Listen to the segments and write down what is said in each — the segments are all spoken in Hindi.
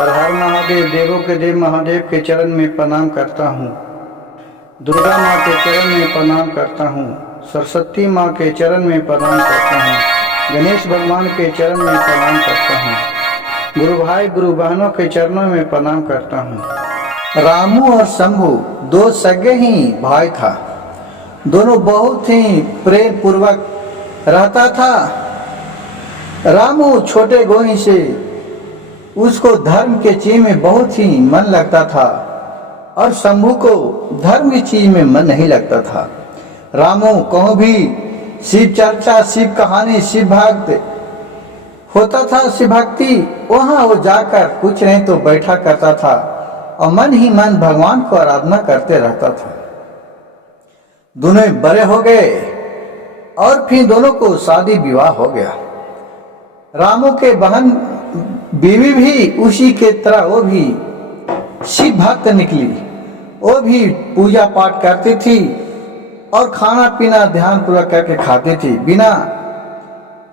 हर हर महादेव, देवों के देव महादेव के चरण में प्रणाम करता हूँ। दुर्गा माँ के चरण में प्रणाम करता हूँ। सरस्वती माँ के चरण में प्रणाम करता हूँ। गणेश भगवान के चरण में प्रणाम करता हूँ। गुरु भाई गुरु बहनों के चरणों में प्रणाम करता हूँ। रामू और शंभू दो सगे ही भाई था। दोनों बहुत ही प्रेम पूर्वक रहता था। रामू छोटे गोही से उसको धर्म के चीज में बहुत ही मन लगता था और शंभू को धर्म की चीज में मन नहीं लगता था। रामू कहीं भी शिव चर्चा, शिव कहानी, शिव भक्त होता था, शिव भक्ति, वहां वो जाकर कुछ नहीं तो बैठा करता था और मन ही मन भगवान को आराधना करते रहता था। दोनों बड़े हो गए और फिर दोनों को शादी विवाह हो गया। रामू के बहन बीवी भी उसी के तरह वो भी शिव भक्त निकली। वो भी पूजा पाठ करती थी और खाना पीना ध्यान पूर्वक करके खाती थी। बिना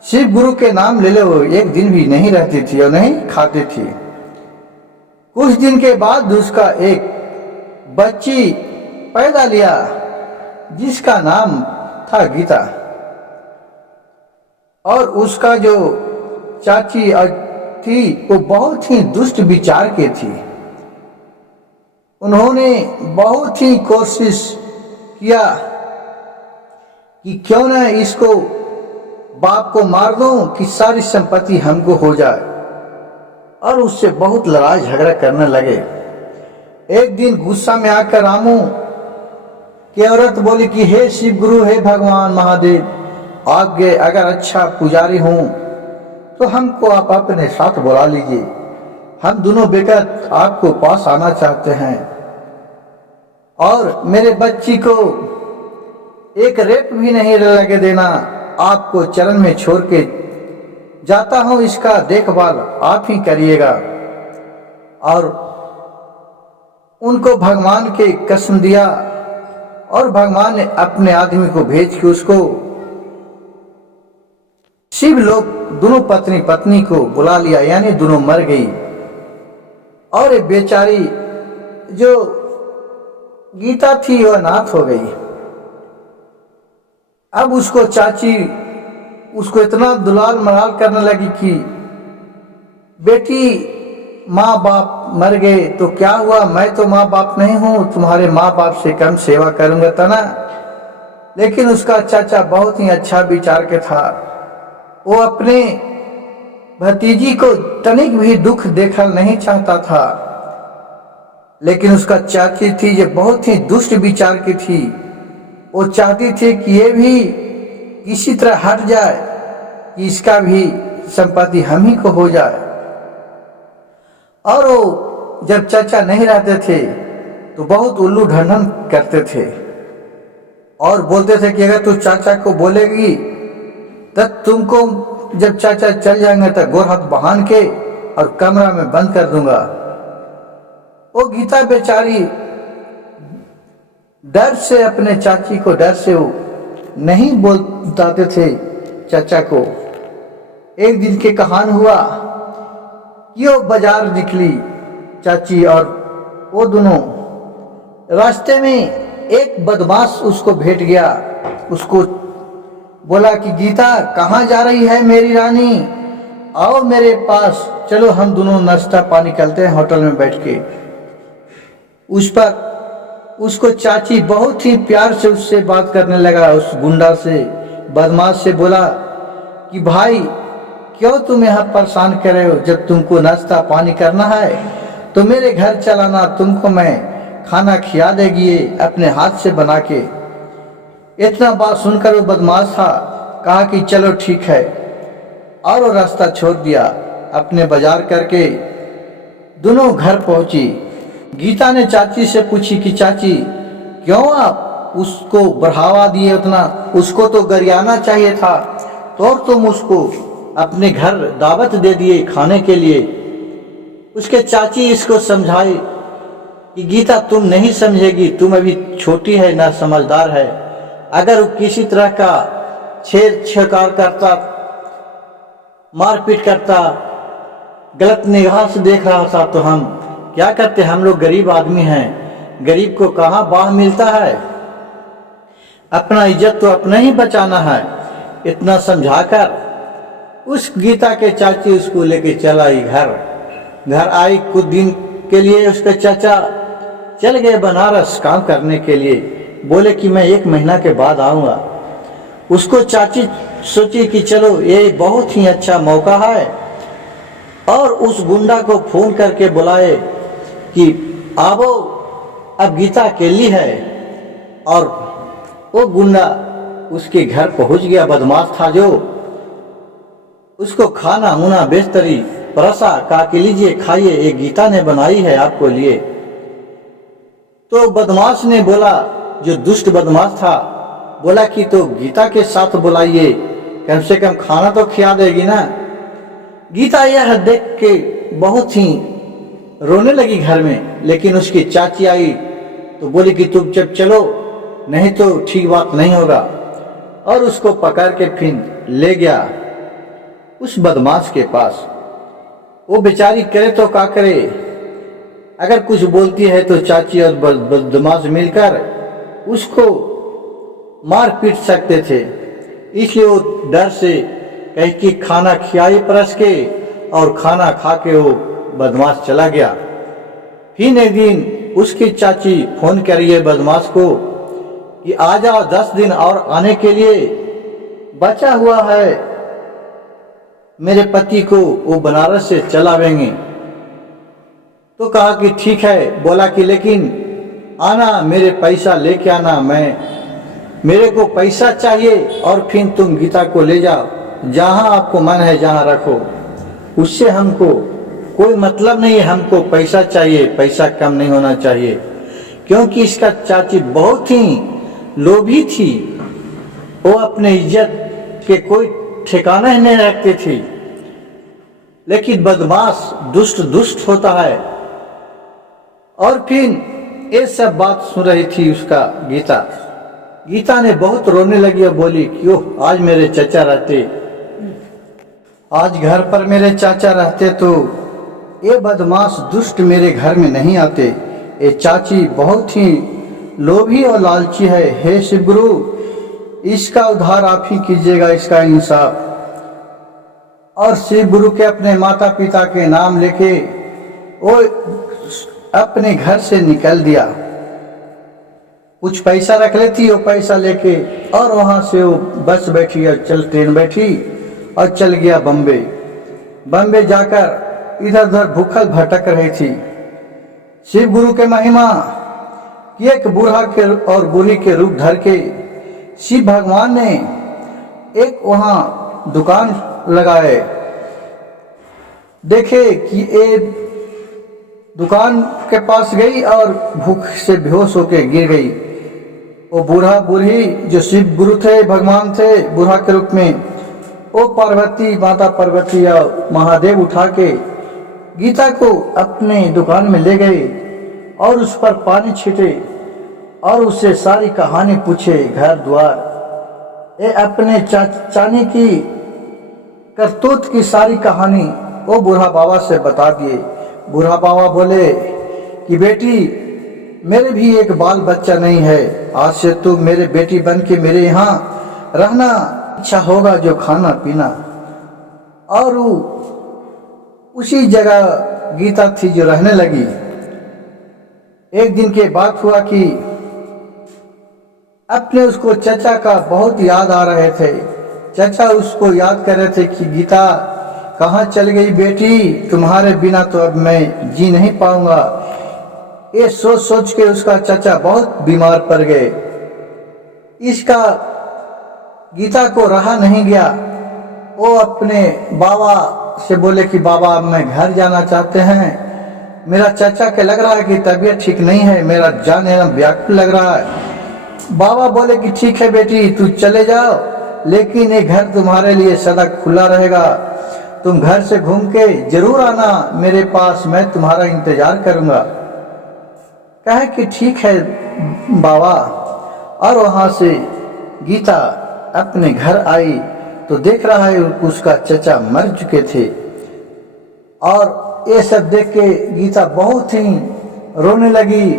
शिव गुरु के नाम ले वो एक दिन भी नहीं रहती थी और नहीं खाती थी। कुछ दिन के बाद उसका एक बच्ची पैदा लिया जिसका नाम था गीता। और उसका जो चाची थी वो बहुत ही दुष्ट विचार के थी। उन्होंने बहुत ही कोशिश किया कि क्यों न इसको बाप को मार दूं कि सारी संपत्ति हमको हो जाए, और उससे बहुत लड़ाई झगड़ा करने लगे। एक दिन गुस्सा में आकर रामू की औरत बोली कि हे शिव गुरु, हे भगवान महादेव, आपके अगर अच्छा पुजारी हूं तो हमको आप अपने साथ बुला लीजिए। हम दोनों बेकत आपको पास आना चाहते हैं और मेरे बच्ची को एक रेप भी नहीं लगे देना। आपको चरण में छोड़ के जाता हूं, इसका देखभाल आप ही करिएगा। और उनको भगवान के कसम दिया और भगवान ने अपने आदमी को भेज के उसको शिव लोग दोनों पत्नी पत्नी को बुला लिया, यानी दोनों मर गई। और ये बेचारी जो गीता थी वह अनाथ हो गई। अब उसको चाची उसको इतना दुलाल मलाल करने लगी कि बेटी, माँ बाप मर गए तो क्या हुआ, मैं तो माँ बाप नहीं हूं, तुम्हारे माँ बाप से कम सेवा करूंगा तना। लेकिन उसका चाचा बहुत ही अच्छा विचार के था। वो अपने भतीजी को तनिक भी दुख देखना नहीं चाहता था। लेकिन उसका चाची थी जो बहुत ही दुष्ट विचार की थी। वो चाहती थी कि ये भी किसी तरह हट जाए, कि इसका भी संपत्ति हम ही को हो जाए। और वो जब चाचा नहीं रहते थे तो बहुत उल्लू ढंढन करते थे और बोलते थे कि अगर तू चाचा को बोलेगी तब तुमको जब चाचा चल जाएंगे तो गोर हाथ बहान के और कमरा में बंद कर दूंगा। वो गीता बेचारी डर से, अपने चाची को डर से वो नहीं बोलते थे चाचा को। एक दिन के कहान हुआ कि वो बाजार निकली चाची और वो दोनों। रास्ते में एक बदमाश उसको भेंट गया। उसको बोला कि गीता, कहाँ जा रही है मेरी रानी, आओ मेरे पास, चलो हम दोनों नाश्ता पानी करते हैं होटल में बैठ के। उस पर उसको चाची बहुत ही प्यार से उससे बात करने लगा। उस गुंडा से, बदमाश से बोला कि भाई क्यों तुम यहाँ परेशान कर रहे हो, जब तुमको नाश्ता पानी करना है तो मेरे घर चलाना, तुमको मैं खाना खिला देगी अपने हाथ से बना के। इतना बात सुनकर वो बदमाश था, कहा कि चलो ठीक है, और वो रास्ता छोड़ दिया। अपने बाजार करके दोनों घर पहुंची। गीता ने चाची से पूछी कि चाची, क्यों आप उसको बढ़ावा दिए उतना, उसको तो गरियाना चाहिए था, तो तुम उसको अपने घर दावत दे दिए खाने के लिए। उसके चाची इसको समझाई कि गीता तुम नहीं समझेगी, तुम अभी छोटी है, ना समझदार है। अगर वो किसी तरह का छेड़ छेड़छाड़ करता, मारपीट करता, गलत निगाह से देख रहा था। तो हम क्या करते, हम लोग गरीब आदमी हैं, गरीब को कहाँ बाह मिलता है। अपना इज्जत तो अपना ही बचाना है। इतना समझाकर उस गीता के चाची उसको लेके चला आई घर आई। कुछ दिन के लिए उसके चाचा चल गए बनारस काम करने के लिए। बोले कि मैं 1 महीना के बाद आऊँगा। उसको चाची सोची कि चलो ये बहुत ही अच्छा मौका है, और उस गुंडा को फोन करके बुलाए कि आवो, अब गीता अकेली है। और वो गुंडा उसके घर पहुंच गया। बदमाश था जो, उसको खाना मुना बेस्तरी परसा, कहा कि लीजिए खाइए, ये गीता ने बनाई है आपको लिए। तो बदमाश ने बोला, जो दुष्ट बदमाश था, बोला कि तो गीता के साथ बुलाइए, कम से कम खाना तो खिला देगी ना। गीता यह देख के बहुत ही रोने लगी घर में। लेकिन उसकी चाची आई तो बोली कि तुम जब चलो, नहीं तो ठीक बात नहीं होगा। और उसको पकड़ के फिर ले गया उस बदमाश के पास। वो बेचारी करे तो क्या करे, अगर कुछ बोलती है तो चाची और बदमाश मिलकर उसको मार पीट सकते थे। इसलिए वो डर से कहीं कि खाना खिलाई परस के, और खाना खा के वो बदमाश चला गया। फिर एक दिन उसकी चाची फोन करी है बदमाश को कि आ जाओ, 10 दिन और आने के लिए बचा हुआ है, मेरे पति को वो बनारस से चलावेंगे। तो कहा कि ठीक है। बोला कि लेकिन आना, मेरे पैसा लेके आना, मेरे को पैसा चाहिए, और फिर तुम गीता को ले जाओ, जहां आपको मन है जहां रखो, उससे हमको कोई मतलब नहीं है। हमको पैसा चाहिए, पैसा कम नहीं होना चाहिए। क्योंकि इसका चाची बहुत ही लोभी थी, वो अपने इज्जत के कोई ठिकाना ही नहीं रखती थी। लेकिन बदमाश दुष्ट होता है। और फिर ये सब बात सुन रही थी उसका गीता ने बहुत रोने लगी और बोली क्यों, आज मेरे चाचा रहते, आज घर पर मेरे चाचा रहते तो ये बदमाश दुष्ट मेरे घर में नहीं आते। ये चाची बहुत ही लोभी और लालची है। हे शिव गुरु, इसका उद्धार आप ही कीजिएगा, इसका इंसाफ। और शिव गुरु के अपने माता पिता के नाम लेके वो अपने घर से निकल दिया। कुछ पैसा रख लेती, वो पैसा लेके, और वहां से वो बस बैठी और ट्रेन बैठी और चल गया बम्बे जाकर इधर उधर भूखल भटक रही थी। शिव गुरु के महिमा कि एक बूढ़ा के और बूढ़ी के रूप धर के शिव भगवान ने एक वहां दुकान लगाए। देखे कि एक दुकान के पास गई और भूख से बेहोश होके गिर गई। वो बूढ़ा बूढ़ी जो शिव गुरु थे, भगवान थे बूढ़ा के रूप में, वो माता पार्वती और महादेव उठा के गीता को अपने दुकान में ले गए और उस पर पानी छीटे और उससे सारी कहानी पूछे, घर द्वार, ये अपने चाची की करतूत की सारी कहानी वो बूढ़ा बाबा से बता दिए। बूढ़ा बाबा बोले कि बेटी, मेरे भी एक बाल बच्चा नहीं है, आज से तू मेरे बेटी बन के मेरे यहाँ रहना, अच्छा होगा जो खाना पीना। और उसी जगह गीता थी जो रहने लगी। एक दिन के बात हुआ कि अपने उसको चचा का बहुत याद आ रहे थे। चचा उसको याद कर रहे थे कि गीता कहाँ चल गई बेटी, तुम्हारे बिना तो अब मैं जी नहीं पाऊंगा। ये सोच सोच के उसका चचा बहुत बीमार पड़ गए। इसका गीता को रहा नहीं गया। वो अपने बाबा से बोले कि बाबा अब मैं घर जाना चाहते हैं, मेरा चाचा के लग रहा है कि तबीयत ठीक नहीं है, मेरा जान एकदम व्याकुल लग रहा है। बाबा बोले कि ठीक है बेटी, तू चले जाओ, लेकिन ये घर तुम्हारे लिए सदा खुला रहेगा, तुम घर से घूम के जरूर आना मेरे पास, मैं तुम्हारा इंतजार करूंगा। कहे कि ठीक है बाबा। और वहां से गीता अपने घर आई तो देख रहा है उसका चचा मर चुके थे। और ये सब देख के गीता बहुत ही रोने लगी।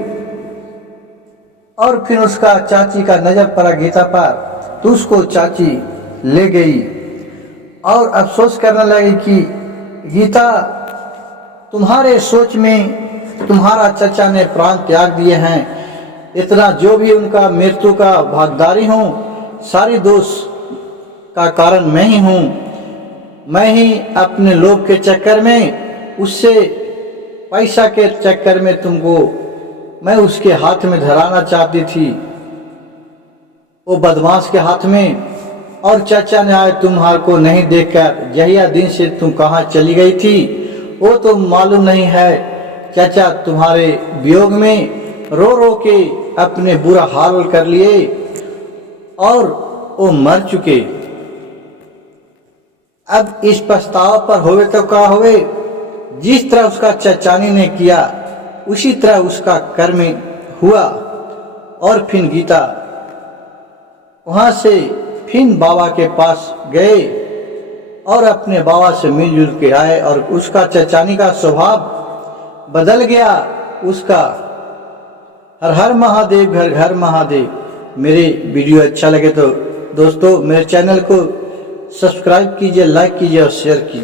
और फिर उसका चाची का नज़र पड़ा गीता पर, तो उसको चाची ले गई और अफसोस करने लगी कि गीता, तुम्हारे सोच में तुम्हारा चचा ने प्राण त्याग दिए हैं, इतना जो भी उनका मृत्यु का भागीदारी हूँ, सारी दोष का कारण मैं ही हूँ। मैं ही अपने लोभ के चक्कर में, उससे पैसा के चक्कर में तुमको मैं उसके हाथ में धराना चाहती थी, वो बदमाश के हाथ में। और चाचा ने आज तुम्हारे को नहीं देखकर यही दिन से तुम कहाँ चली गई थी वो तो मालूम नहीं है। चाचा तुम्हारे वियोग में रो रो के अपने बुरा हाल कर लिए और वो मर चुके। अब इस पछतावा पर होवे तो क्या होवे, जिस तरह उसका चचानी ने किया उसी तरह उसका कर्म हुआ। और फिर गीता वहां से फिर बाबा के पास गए और अपने बाबा से मिलजुल के आए और उसका चचानी का स्वभाव बदल गया उसका। हर हर महादेव, घर घर महादेव। मेरे वीडियो अच्छा लगे तो दोस्तों मेरे चैनल को सब्सक्राइब कीजिए, लाइक कीजिए और शेयर कीजिए।